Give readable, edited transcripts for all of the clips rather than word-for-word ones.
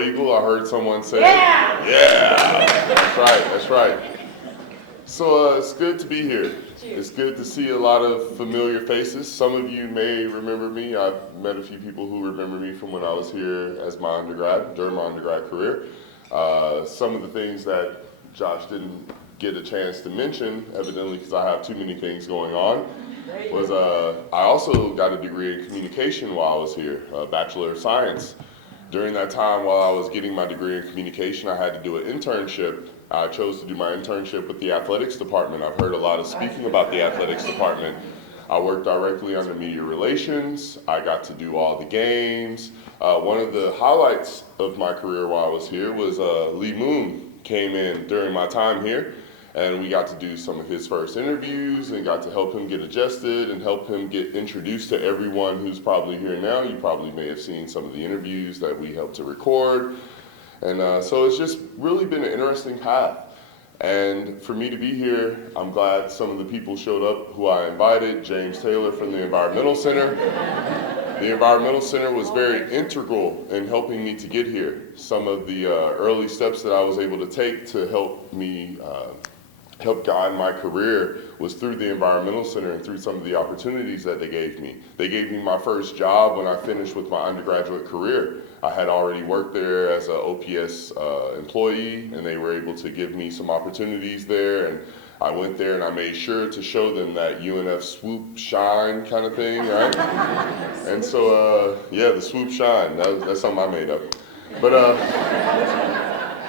War Eagle, I heard someone say. Yeah! Yeah! That's right. So it's good to be here. It's good to see a lot of familiar faces. Some of you may remember me. I've met a few people who remember me from when I was here as my undergrad, during my undergrad career. Some of the things that Josh didn't get a chance to mention, evidently because I have too many things going on, was I also got a degree in communication while I was here, a Bachelor of Science. During that time while I was getting my degree in communication, I had to do an internship. I chose to do my internship with the athletics department. I've heard a lot of speaking about the athletics department. I worked directly under media relations. I got to do all the games. One of the highlights of my career while I was here was Lee Moon came in during my time here, and we got to do some of his first interviews and got to help him get adjusted and help him get introduced to everyone who's probably here now. You probably may have seen some of the interviews that we helped to record. And so it's just really been an interesting path. And for me to be here, I'm glad some of the people showed up who I invited. James Taylor from the Environmental Center. The Environmental Center was very integral in helping me to get here. Some of the early steps that I was able to take to help me help guide my career was through the Environmental Center and through some of the opportunities that they gave me. They gave me my first job when I finished with my undergraduate career. I had already worked there as an OPS employee, and they were able to give me some opportunities there. And I went there and I made sure to show them that UNF swoop shine kind of thing, right? And so, yeah, the swoop shine, that's something I made up. But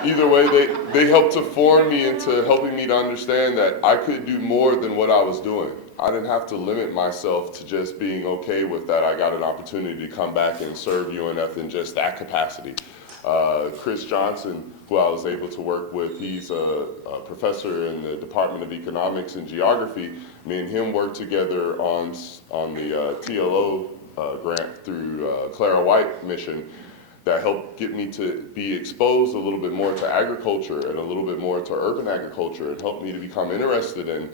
either way, they helped to form me into helping me to understand that I could do more than what I was doing. I didn't have to limit myself to just being okay with that. I got an opportunity to come back and serve UNF in just that capacity. Chris Johnson, who I was able to work with, he's a professor in the Department of Economics and Geography. Me and him worked together on the TLO grant through Clara White mission that helped get me to be exposed a little bit more to agriculture and a little bit more to urban agriculture, and helped me to become interested in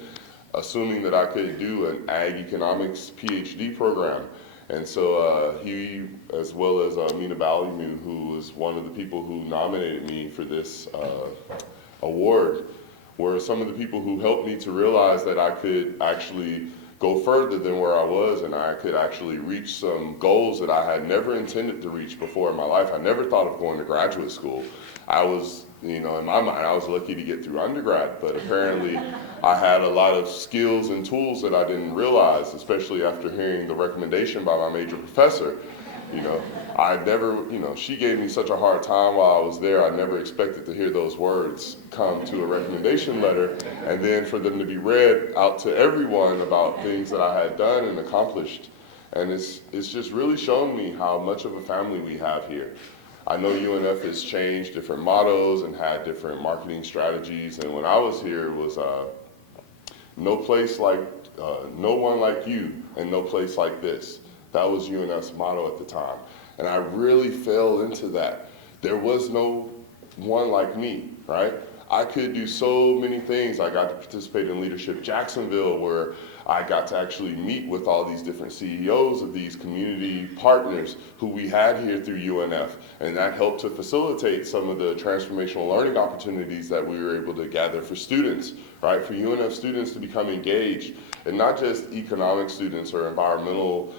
assuming that I could do an ag economics PhD program. And so he, as well as Mina Balimu, who was one of the people who nominated me for this award, were some of the people who helped me to realize that I could actually go further than where I was, and I could actually reach some goals that I had never intended to reach before in my life. I never thought of going to graduate school. I was, in my mind, I was lucky to get through undergrad, but apparently I had a lot of skills and tools that I didn't realize, especially after hearing the recommendation by my major professor. I never, she gave me such a hard time while I was there. I never expected to hear those words come to a recommendation letter, and then for them to be read out to everyone about things that I had done and accomplished. And it's just really shown me how much of a family we have here. I know UNF has changed different mottos and had different marketing strategies, and when I was here, it was no one like you, and no place like this. That was UNF's motto at the time. And I really fell into that. There was no one like me, right? I could do so many things. I got to participate in Leadership Jacksonville, where I got to actually meet with all these different CEOs of these community partners who we had here through UNF. And that helped to facilitate some of the transformational learning opportunities that we were able to gather for students, right? For UNF students to become engaged, and not just economic students or environmental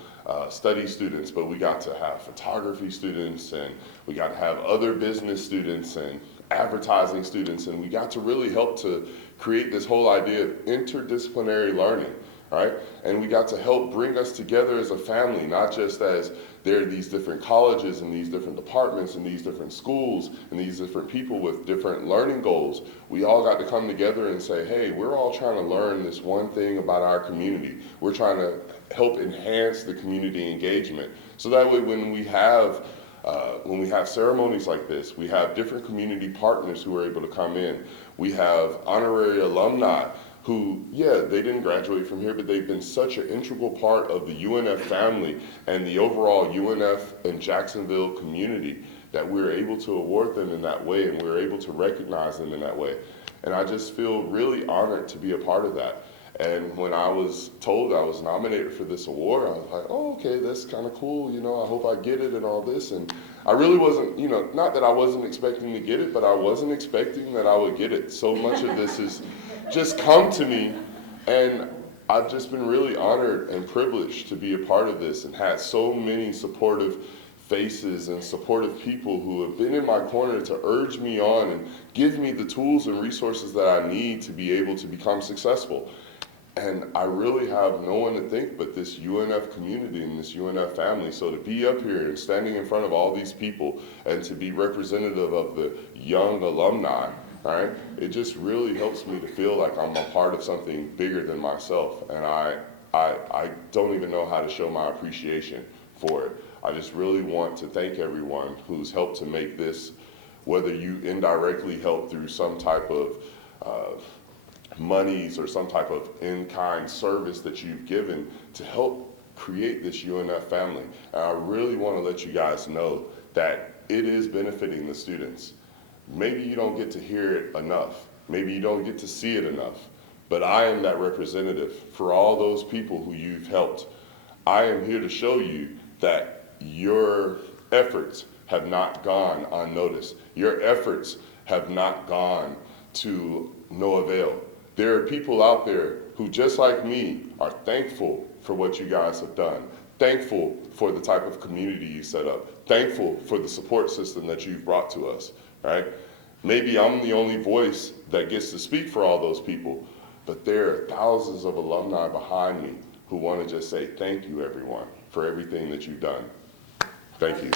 study students, but we got to have photography students, and we got to have other business students and advertising students, and we got to really help to create this whole idea of interdisciplinary learning, right? And we got to help bring us together as a family, not just as there are these different colleges and these different departments and these different schools and these different people with different learning goals. We all got to come together and say, hey, we're all trying to learn this one thing about our community. We're trying to help enhance the community engagement. So that way when we have ceremonies like this, we have different community partners who are able to come in. We have honorary alumni who, yeah, they didn't graduate from here, but they've been such an integral part of the UNF family and the overall UNF and Jacksonville community that we're able to award them in that way, and we're able to recognize them in that way. And I just feel really honored to be a part of that. And when I was told I was nominated for this award, I was like, oh, okay, that's kind of cool, you know, I hope I get it and all this. And I really wasn't, you know, not that I wasn't expecting to get it, but I wasn't expecting that I would get it. So much of this has just come to me, and I've just been really honored and privileged to be a part of this and had so many supportive faces and supportive people who have been in my corner to urge me on and give me the tools and resources that I need to be able to become successful. And I really have no one to thank but this UNF community and this UNF family. So to be up here and standing in front of all these people and to be representative of the young alumni, all right, it just really helps me to feel like I'm a part of something bigger than myself. And I don't even know how to show my appreciation for it. I just really want to thank everyone who's helped to make this, whether you indirectly help through some type of monies or some type of in-kind service that you've given to help create this UNF family. And I really want to let you guys know that it is benefiting the students. Maybe you don't get to hear it enough. Maybe you don't get to see it enough. But I am that representative for all those people who you've helped. I am here to show you that your efforts have not gone unnoticed. Your efforts have not gone to no avail. There are people out there who, just like me, are thankful for what you guys have done, thankful for the type of community you set up, thankful for the support system that you've brought to us, right? Maybe I'm the only voice that gets to speak for all those people, but there are thousands of alumni behind me who want to just say thank you, everyone, for everything that you've done. Thank you.